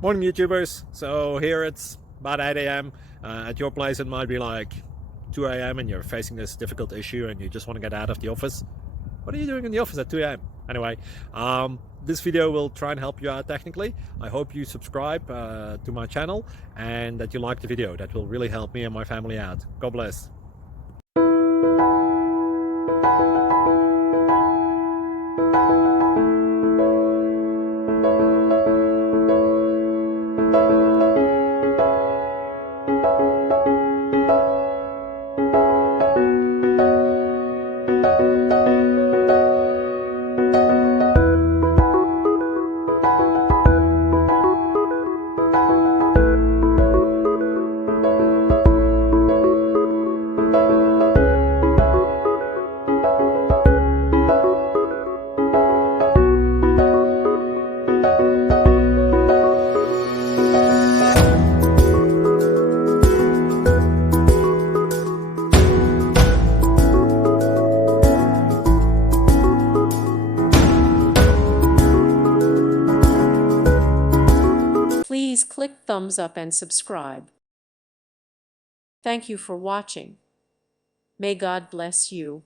Morning YouTubers. So here it's about 8 a.m. At your place it might be like 2 a.m. and you're facing this difficult issue and you just want to get out of the office. What are you doing in the office at 2 a.m.? Anyway, this video will try and help you out technically. I hope you subscribe to my channel and that you like the video. That will really help me and my family out. God bless. Please click thumbs up and subscribe. Thank you for watching. May God bless you.